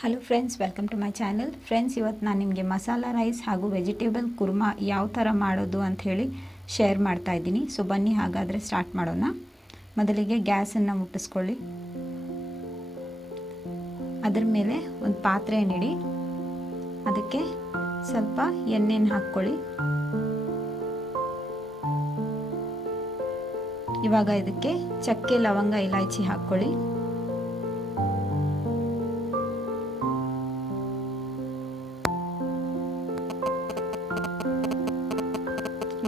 Hello friends, welcome to my channel. Friends, ಇವತ್ತು ನಾನು ನಿಮಗೆ ಮಸಾಲ ರೈಸ್ ಹಾಗೂ ವೆಜಿಟೇಬಲ್ ಕುರ್ಮಾ ಯಾವ ಥರ ಮಾಡೋದು ಅಂಥೇಳಿ ಶೇರ್ ಮಾಡ್ತಾ ಇದ್ದೀನಿ. ಸೊ ಬನ್ನಿ ಹಾಗಾದರೆ ಸ್ಟಾರ್ಟ್ ಮಾಡೋಣ. ಮೊದಲಿಗೆ ಗ್ಯಾಸನ್ನು ಮುಟ್ಟಿಸ್ಕೊಳ್ಳಿ. ಅದರ ಮೇಲೆ ಒಂದು ಪಾತ್ರೆಯನ್ನಿಡಿ. ಅದಕ್ಕೆ ಸ್ವಲ್ಪ ಎಣ್ಣೆನ ಹಾಕ್ಕೊಳ್ಳಿ. ಇವಾಗ ಇದಕ್ಕೆ ಚಕ್ಕೆ, ಲವಂಗ, ಇಲಾಚಿ ಹಾಕ್ಕೊಳ್ಳಿ.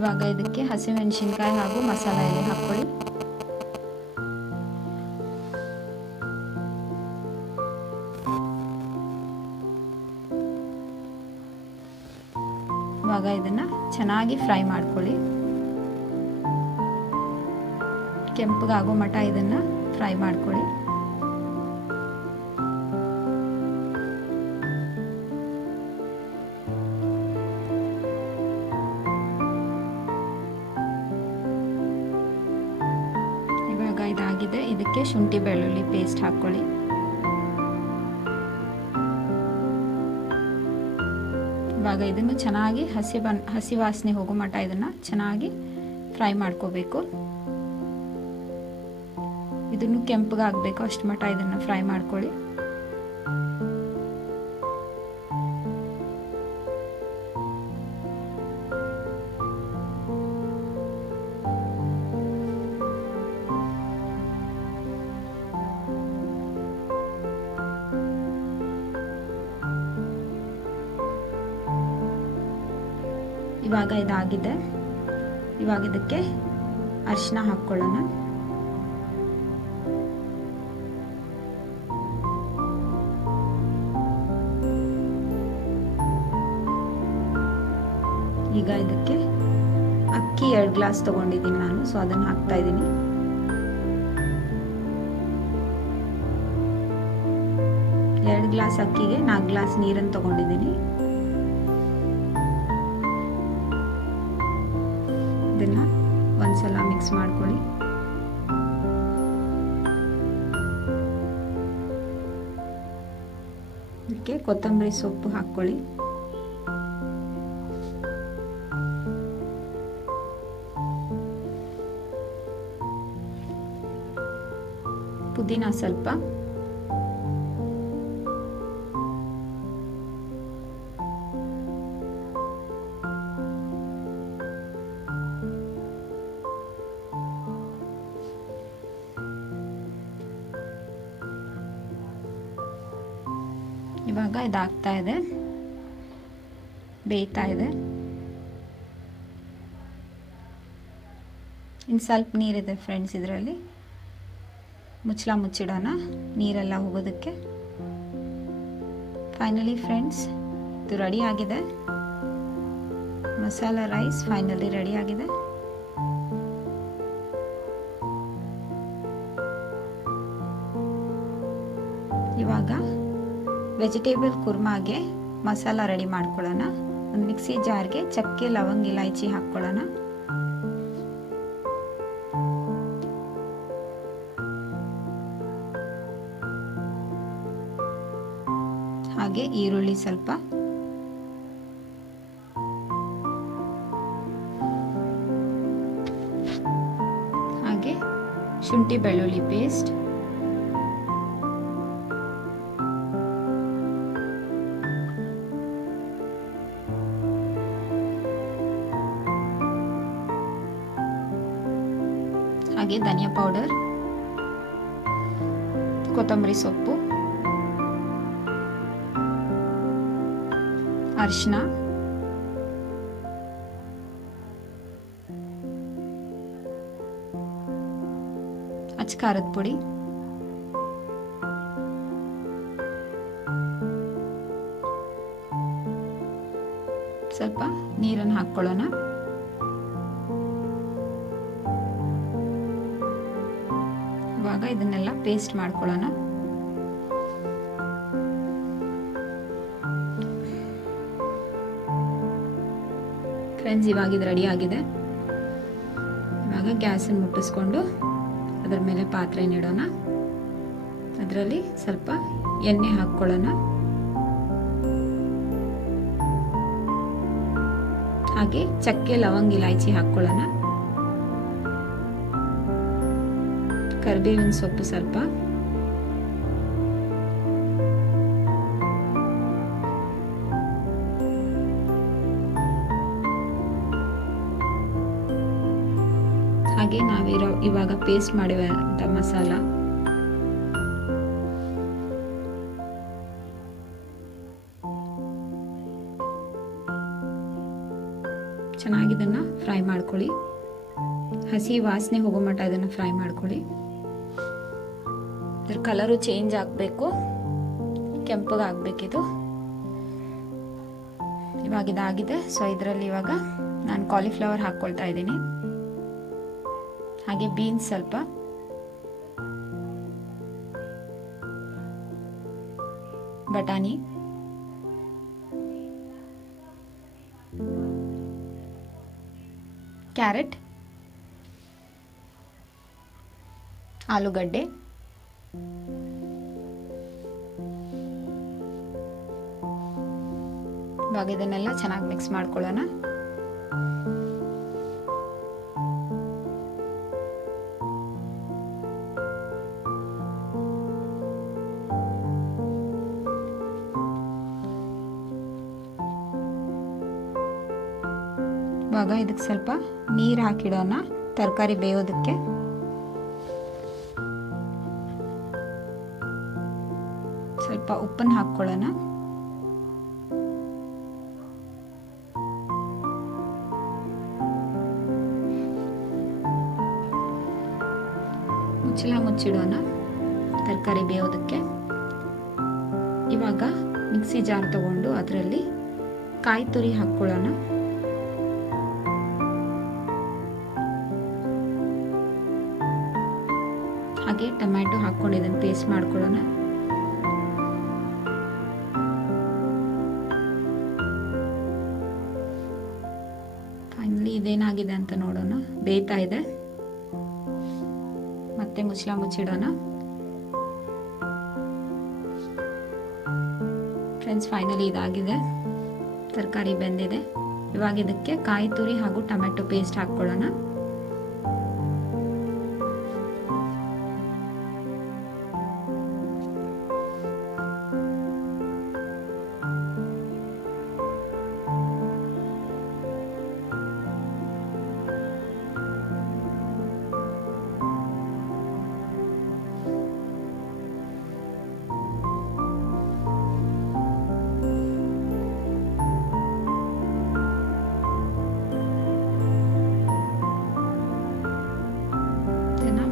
ಇವಾಗ ಇದಕ್ಕೆ ಹಸಿಮೆಣಸಿನಕಾಯಿ ಹಾಗೂ ಮಸಾಲ ಎಲೆ ಹಾಕ್ಕೊಳ್ಳಿ. ಇವಾಗ ಇದನ್ನ ಚೆನ್ನಾಗಿ ಫ್ರೈ ಮಾಡ್ಕೊಳ್ಳಿ. ಕೆಂಪಗಾಗೋ ಮಟ ಇದನ್ನ ಫ್ರೈ ಮಾಡ್ಕೊಳ್ಳಿ. ಇದಾಗಿದೆ. ಇದಕ್ಕೆ ಶುಂಠಿ ಬೆಳ್ಳುಳ್ಳಿ ಪೇಸ್ಟ್ ಹಾಕ್ಕೊಳ್ಳಿ. ಇವಾಗ ಇದನ್ನು ಚೆನ್ನಾಗಿ ಹಸಿ ವಾಸನೆ ಹೋಗೋ ಮಟ ಇದನ್ನ ಚೆನ್ನಾಗಿ ಫ್ರೈ ಮಾಡ್ಕೋಬೇಕು. ಇದನ್ನು ಕೆಂಪಗಾಗಬೇಕು ಅಷ್ಟು ಮಟ ಇದನ್ನ ಫ್ರೈ ಮಾಡ್ಕೊಳ್ಳಿ. ಇವಾಗ ಇದಾಗಿದೆ. ಇವಾಗ ಇದಕ್ಕೆ ಅರಿಶಿನ ಹಾಕ್ಕೊಳ್ಳೋಣ. ಈಗ ಇದಕ್ಕೆ ಅಕ್ಕಿ 2 ಗ್ಲಾಸ್ ತಗೊಂಡಿದ್ದೀನಿ ನಾನು. ಸೊ ಅದನ್ನು ಹಾಕ್ತಾ ಇದ್ದೀನಿ. ಎರಡು ಗ್ಲಾಸ್ ಅಕ್ಕಿಗೆ 4 ಗ್ಲಾಸ್ ನೀರನ್ನು ತಗೊಂಡಿದ್ದೀನಿ. ಇದನ್ನ ಒಂದ್ಸಲ ಮಿಕ್ಸ್ ಮಾಡ್ಕೊಳ್ಳಿ. ಇದಕ್ಕೆ ಕೊತ್ತಂಬರಿ ಸೊಪ್ಪು ಹಾಕ್ಕೊಳ್ಳಿ. ಪುದೀನ ಸ್ವಲ್ಪ, ಇವಾಗ ಇದಾಗ್ತಾ ಇದೆ, ಬೇಯ್ತಾ ಇದೆ. ಇನ್ನು ಸ್ವಲ್ಪ ನೀರಿದೆ ಫ್ರೆಂಡ್ಸ್ ಇದರಲ್ಲಿ. ಮುಚ್ಚಳ ಮುಚ್ಚಿಡೋಣ ನೀರೆಲ್ಲ ಹೋಗೋದಕ್ಕೆ. ಫೈನಲಿ ಫ್ರೆಂಡ್ಸ್, ಇದು ರೆಡಿ ಆಗಿದೆ. ಮಸಾಲ ರೈಸ್ ಫೈನಲಿ ರೆಡಿ ಆಗಿದೆ. ಇವಾಗ ವೆಜಿಟೇಬಲ್ ಕುರ್ಮಾಗೆ ಮಸಾಲ ರೆಡಿ ಮಾಡ್ಕೊಳ್ಳೋಣ. ಒಂದು ಮಿಕ್ಸಿ ಜಾರ್ಗೆ ಚಕ್ಕೆ, ಲವಂಗ, ಇಲಾಚಿ ಹಾಕ್ಕೊಳ್ಳೋಣ. ಹಾಗೆ ಈರುಳ್ಳಿ ಸ್ವಲ್ಪ, ಹಾಗೆ ಶುಂಠಿ ಬೆಳ್ಳುಳ್ಳಿ ಪೇಸ್ಟ್, ಹಾಗೆ ಧನಿಯಾ ಪೌಡರ್, ಕೊತ್ತಂಬರಿ ಸೊಪ್ಪು, ಅರಿಶಿನ, ಅಚ್ಕಾರದ ಪುಡಿ, ಸ್ವಲ್ಪ ನೀರನ್ನು ಹಾಕ್ಕೊಳ್ಳೋಣ. ಇವಾಗ ಇದನ್ನೆಲ್ಲ ಪೇಸ್ಟ್ ಮಾಡ್ಕೊಳ್ಳೋಣ. ಫ್ರೆಂಡ್ಸ್, ಇವಾಗ ಇದು ರೆಡಿ ಆಗಿದೆ. ಇವಾಗ ಗ್ಯಾಸನ್ನು ಮುಟ್ಟಿಸ್ಕೊಂಡು ಅದರ ಮೇಲೆ ಪಾತ್ರೆ ಇಡೋಣ. ಅದರಲ್ಲಿ ಸ್ವಲ್ಪ ಎಣ್ಣೆ ಹಾಕ್ಕೊಳ್ಳೋಣ. ಹಾಗೆ ಚಕ್ಕೆ ಲವಂಗ ಇಲಾಚಿ ಹಾಕ್ಕೊಳ್ಳೋಣ. ಕರಿಬೇವಿನ ಸೊಪ್ಪು ಸ್ವಲ್ಪ, ಹಾಗೆ ಇವಾಗ ಪೇಸ್ಟ್ ಮಾಡಿರುವಂಥ ಮಸಾಲ, ಚೆನ್ನಾಗಿ ಇದನ್ನು ಫ್ರೈ ಮಾಡ್ಕೊಳ್ಳಿ. ಹಸಿ ವಾಸನೆ ಹೋಗೋ ಮಟ್ಟ ಇದನ್ನು ಫ್ರೈ ಮಾಡ್ಕೊಳ್ಳಿ. ಇದ್ರ ಕಲರು ಚೇಂಜ್ ಆಗಬೇಕು, ಕೆಂಪಗೆ ಆಗಬೇಕಿದು. ಇವಾಗ ಇದಾಗಿದೆ. ಸೊ ಇದರಲ್ಲಿ ಇವಾಗ ನಾನು ಕಾಲಿಫ್ಲವರ್ ಹಾಕ್ಕೊಳ್ತಾ ಇದ್ದೀನಿ, ಹಾಗೆ ಬೀನ್ಸ್ ಸ್ವಲ್ಪ, ಬಟಾಣಿ, ಕ್ಯಾರೆಟ್, ಆಲೂಗಡ್ಡೆ, ಇವಾಗ ಇದನ್ನೆಲ್ಲ ಚೆನ್ನಾಗಿ ಮಿಕ್ಸ್ ಮಾಡ್ಕೊಳ್ಳೋಣ. ಇವಾಗ ಇದಕ್ಕೆ ಸ್ವಲ್ಪ ನೀರು ಹಾಕಿಡೋಣ ತರಕಾರಿ ಬೇಯೋದಕ್ಕೆ. ಸ್ವಲ್ಪ ಉಪ್ಪನ್ನು ಹಾಕ್ಕೊಳ್ಳೋಣ. ಮುಚ್ಚಿಡೋಣ ತರಕಾರಿ ಬೇಯೋದಕ್ಕೆ. ಇವಾಗ ಮಿಕ್ಸಿ ಜಾರ್ ತಗೊಂಡು ಅದರಲ್ಲಿ ಕಾಯಿ ತುರಿ ಹಾಕ್ಕೊಳ್ಳೋಣ. ಹಾಗೆ ಟೊಮ್ಯಾಟೊ ಹಾಕ್ಕೊಂಡು ಇದನ್ನು ಪೇಸ್ಟ್ ಮಾಡ್ಕೊಳ್ಳೋಣ. ಫೈನಲಿ ಇದೇನಾಗಿದೆ ಅಂತ ನೋಡೋಣ. ಬೇಯ್ತಾ ಇದೆ. ಮತ್ತೆ ಮುಚ್ಚಿಡೋಣ. ಫ್ರೆಂಡ್ಸ್, ಫೈನಲಿ ಇದಾಗಿದೆ, ತರಕಾರಿ ಬೆಂದಿದೆ. ಇವಾಗ ಇದಕ್ಕೆ ಕಾಯಿ ತುರಿ ಹಾಗೂ ಟೊಮ್ಯಾಟೊ ಪೇಸ್ಟ್ ಹಾಕ್ಕೊಳ್ಳೋಣ.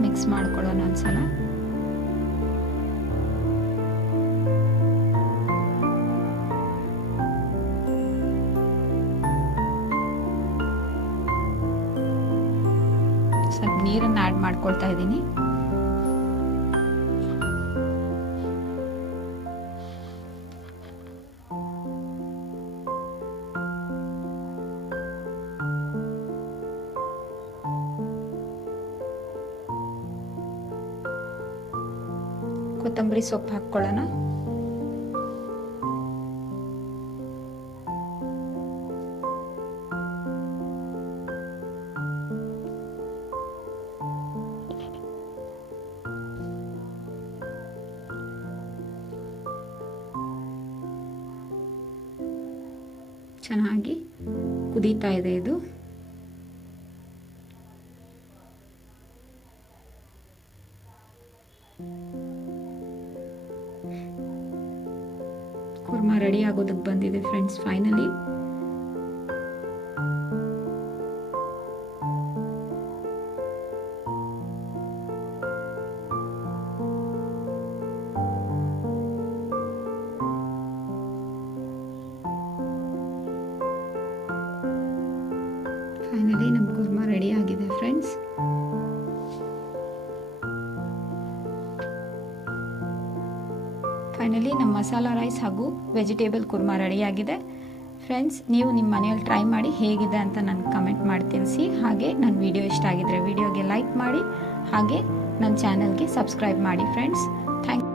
ಮಿಕ್ಸ್ ಮಾಡ್ಕೊಳ್ಳೋಣ ಒಂದ್ಸಲ. ಸ್ವಲ್ಪ ನೀರನ್ನು ಆ್ಯಡ್ ಮಾಡ್ಕೊಳ್ತಾ ಇದ್ದೀನಿ. ಕೊತ್ತಂಬರಿ ಸೊಪ್ಪು ಹಾಕ್ಕೊಳ್ಳೋಣ. ಚೆನ್ನಾಗಿ ಕುದೀತಾ ಇದೆ ಇದು. ಕುರ್ಮಾ ರೆಡಿ ಆಗೋದಕ್ಕೆ ಬಂದಿದೆ ಫ್ರೆಂಡ್ಸ್. ಫೈನಲಿ ನಮ್ಮ ಕುರ್ಮಾ ರೆಡಿ ಆಗಿದೆ ಫ್ರೆಂಡ್ಸ್. ಫೈನಲಿ ನಮ್ಮ ಮಸಾಲಾ ರೈಸ್ ಹಾಗೂ ವೆಜಿಟೇಬಲ್ ಕುರ್ಮಾ ರೆಡಿಯಾಗಿದೆ ಫ್ರೆಂಡ್ಸ್. ನೀವು ನಿಮ್ಮ ಮನೆಯಲ್ಲಿ ಟ್ರೈ ಮಾಡಿ ಹೇಗಿದೆ ಅಂತ ನನಗೆ ಕಮೆಂಟ್ ಮಾಡಿ ತಿಳಿಸಿ. ಹಾಗೆ ನನ್ನ ವಿಡಿಯೋ ಇಷ್ಟ ಆಗಿದ್ರೆ ವಿಡಿಯೋಗೆ ಲೈಕ್ ಮಾಡಿ, ಹಾಗೆ ನನ್ನ ಚಾನಲ್ಗೆ ಸಬ್ಸ್ಕ್ರೈಬ್ ಮಾಡಿ ಫ್ರೆಂಡ್ಸ್. ಥ್ಯಾಂಕ್